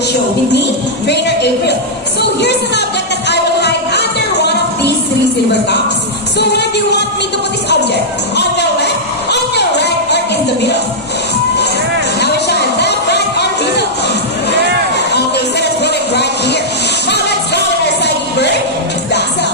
talent show with me, Trainer April. So here's an object that I will hide under one of these three silver cups. So where do you want me to put this object? On your left, on your right, or in the middle? Now we shine left, right, or middle? Okay, so let's put it right here. Now let's go with our psychic bird, Dazzle.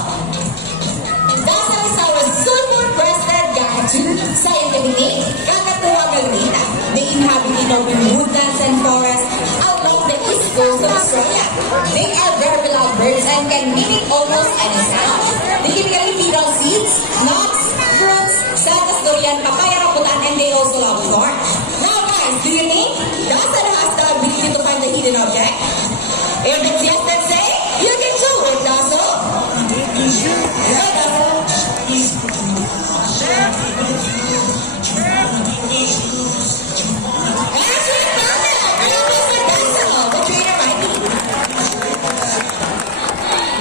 Dazzle is our super-breasted gatu. Scientific name, Kakatuwang Galita. They inhabit in open woodlands and forests along the east coast of Australia. They are very loud birds and can mimic almost any sound. They typically feed on seeds, nuts, fruits, sagas, durian, papaya, rambutan, and they also love corn. Now guys, do you think Dazzle has the ability to find the hidden object? If it's yes, then say, you can do it, Dazzle. Hey, Dazzle.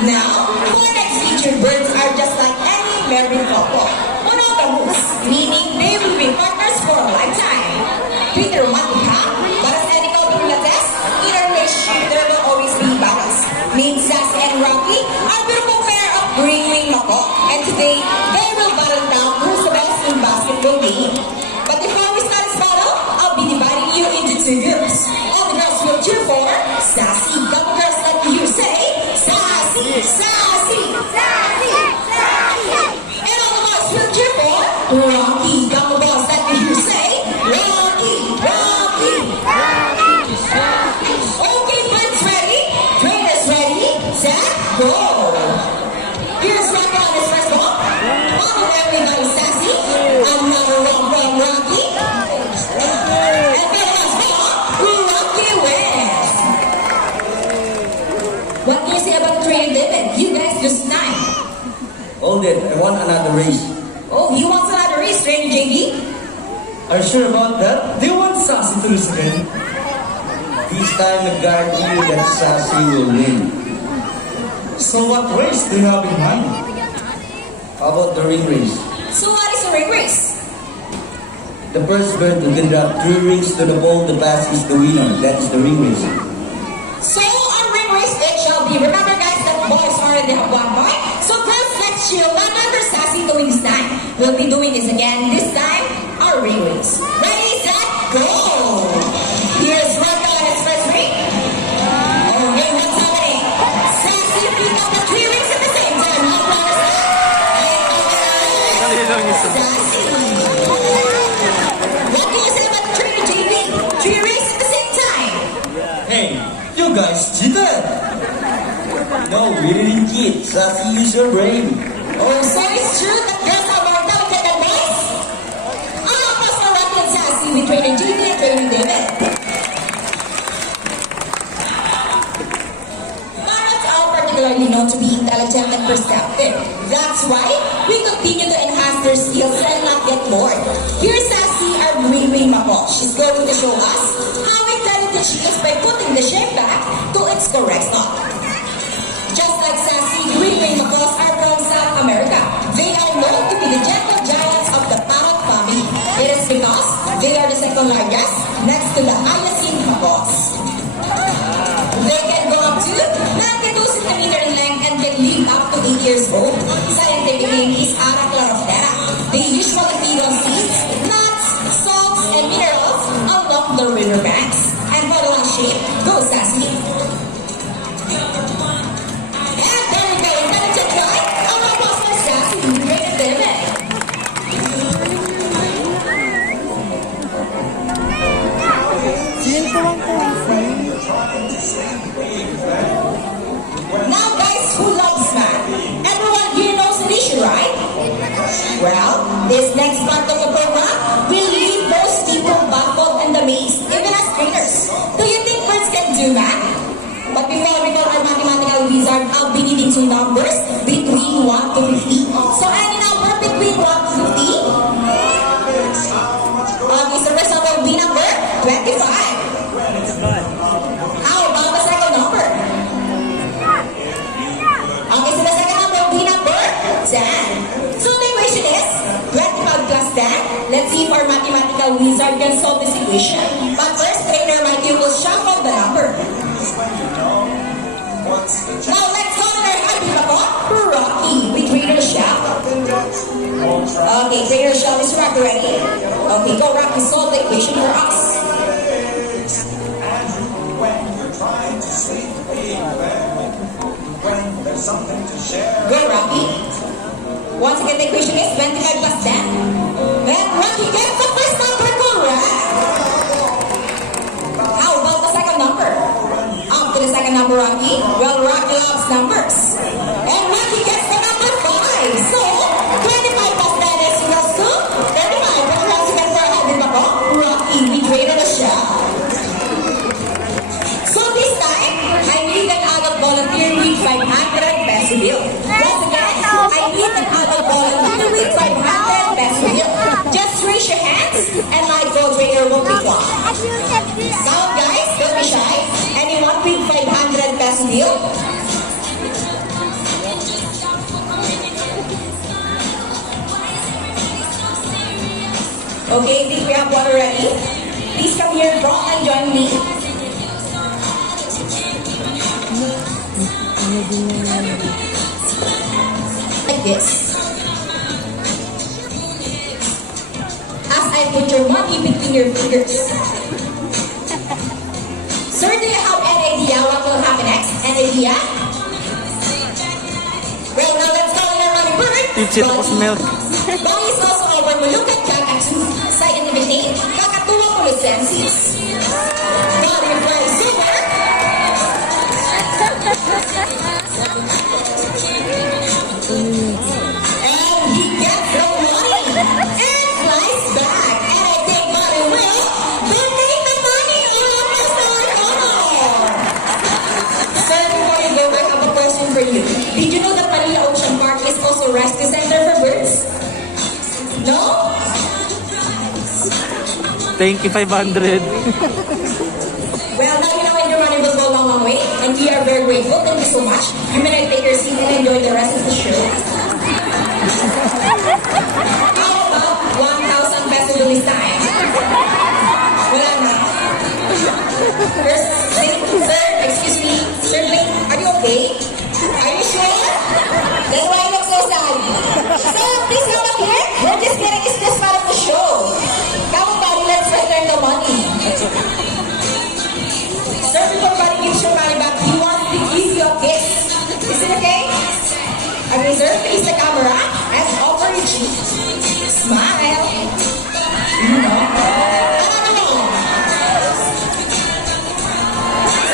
Now, our next featured birds are just like any married couple. Monogamous, meaning they will be partners for a lifetime. With the romantic half, but as any couple will attest, in a relationship there will always be battles. Meet Sassy and Rocky are a beautiful pair of green-winged mako, and today they will battle down who's the best in basketball game. But before we start this battle, I'll be dividing you into two groups. All the girls will cheer for Sassy. Couple girls like you say, Sassy, Sassy, Sassy, Sassy. And all the boys will cheer for Rocky. Couple boys like you say, Rocky, Rocky, Rocky. Okay, friends ready? Trainers ready? Set, go. Here's Rocky on his first ball. Follow everybody, Sassy. Another one from Rocky. And then last ball, Rocky wins. What can you say about Trey and David? You guys just nine. Hold it, I want another race. Oh, he wants another race, Trainer JD? Are you sure about that? Do you want Sassy to lose again? This time I guarantee you that Sassy will win. So what race do you have in mind? How about the ring race? So what is a ring race? The first bird to can drop 3 rings to the ball to pass is the winner. That's the ring race. So a ring race it shall be. Remember guys that boys already have 1 point. So girls, let's chill. Not under Sassy doing this time. We'll be doing this again. This time, our ring race. Ready, set, go! Here's Rocky on his first ring. Okay, what's happening? Sassy picked up the 3 rings at the same time. How proud is that? Sassy. What can you say about Trainer JB? 3 rings at the same time. Hey, you guys cheated! No, we didn't cheat. Sassy, use your brain. Oh, so it's true that girls are more talented than boys? Pass for Rocky and Sassy with Trainer JB and Trainer David. Parrots are particularly known to be intelligent and perceptive. That's why we continue to enhance their skills and not get bored. Here's Sassy, our green-wing mako. She's going to show us how intelligent she is by putting the shape back to its correct spot. Just like Sassy, green-wing makos are from South America. They are known to be the gentle giants of the parrot family. It is because they are the second largest next to the hyacinth makos. They can go up to 92 centimeters in length and can live up to 8 years old. Scientific name is Araclaroctera. They usually feed on seeds, nuts, salts, and minerals along the river banks. And for the last shape, go Sassy. And there we go, intelligent guy. Ang applause for Sassy. Great David. Now guys, who loves math? Everyone here knows an issue, right? Well, this next part of the program will leave most people baffled and amazed, even as trainers. Do you think birds can do math? But before we call our mathematical wizard, I'll be needing some numbers between 1 to 50. So any number between 1 to 50? Okay, so first will be number 25. How about the second number? Okay, so the second number will be number 10. So the equation is 25 plus 10. Let's see if our mathematical wizard can solve this equation. But first, Trainer Mikey will shuffle the number. Now let's honor our happy couple, Rocky with Trader Chef. Okay, Trader Chef is Rocky ready? Okay, go Rocky, solve the equation for us. Go Rocky. Once again, the equation is 25 plus 10. Then Rocky gets the first number correct. How about the second number? Up to the second number, Rocky. Well, Rocky loves numbers. And Rocky gets the number 5. So, 25 plus 10 is equals to 35. But once again, for our happy couple, Rocky, we traded a shell. So this time, I need an adult volunteer with 500 peso bill. Once again, I need an adult volunteer with 500 peso bill. Just raise your hands and my co-trainer will pick one. Sound guys, don't be shy. Anyone with 500 peso bill? Okay, I think we have one already. Please come here in front and join me. Like this. As I put your money between your fingers. Sir, do you have any idea what will happen next? Any idea? Well, now let's call in our money bird. Bang is also over Mulukat Kakatsu sa inibigay Kakatuwa Mulusensis. Body flies super. And he gets the money and flies back. And I think Body will donate the money on Mr. Honor. Sir, before you go, I have a question for you. Did you know that Manila Ocean Park is also a rescue center for birds? No? Thank you, 500. Well, now you know when your money will go a long way, and we are very grateful. Thank you so much. You may now take your seat and enjoy the rest of the show. How about 1,000 pesos this time? Wala na. First, sir, excuse me. Sir Blake, are you okay? Are you sure? Then why you look so sad? So, please come up here. We're just kidding. It's just part of the show. Come on, buddy, let's return the money. Sir, before buddy gives your money back, he wants to give you a kiss. Is it okay? Okay, sir, face the camera and offer your cheek. Smile. No.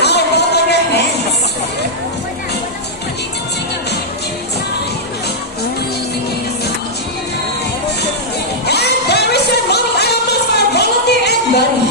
How about on your hands? And there is your money. I almost for volunteer and money.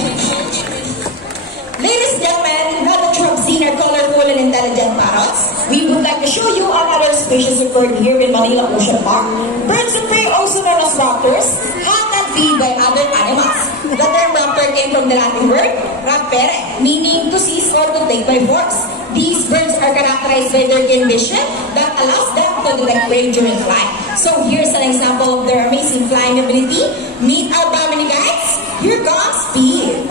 Ladies and gentlemen, now that you have seen our colorful and intelligent parrots, we would like to show you another species of bird here in Manila Ocean Park. Birds of prey, also known as raptors, hunt and feed by other animals. The term raptor came from the Latin word rapere, meaning to seize or to take by force. These birds are characterized by their keen vision that allows them to detect prey during flight. So here's an example of their amazing flying ability. Meet our family guides. Here comes Speed.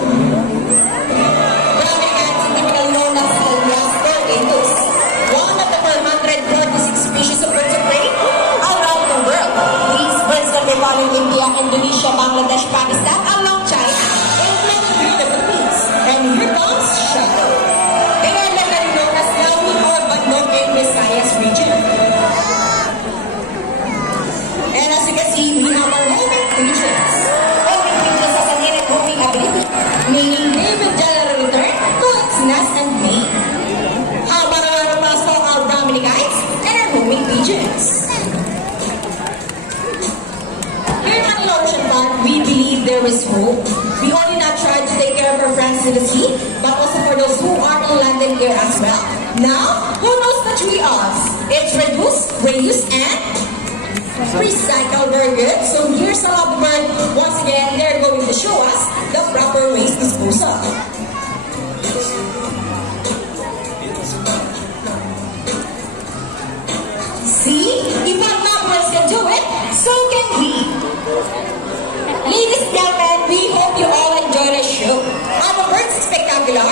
One of the 446 species of birds of prey around the world. These birds can be found in India, Indonesia, Bangladesh, Pakistan, along China, including the Philippines. And here comes Shadow. They are locally known as Lawi or Bandung in Visayas region. And as you can see, we have our homing pigeons. Homing pigeons has an innate homing ability, meaning they will generally return to its nest and mate. How about our pastor, our family guides, and our homing pigeons? Here in Manila Ocean Park, we believe there is hope. We only not try to take care of our friends in the sea, but also for those who are on land and air as well. Now, who knows the 3 R's? It's reduce, reuse, and recycle. Very good. So here's some of the bird. Once again, they're going to show us the proper waste disposal. See, if our numbers can do it, so can we. Ladies and gentlemen, we hope you all enjoy the show. Our birds spectacular.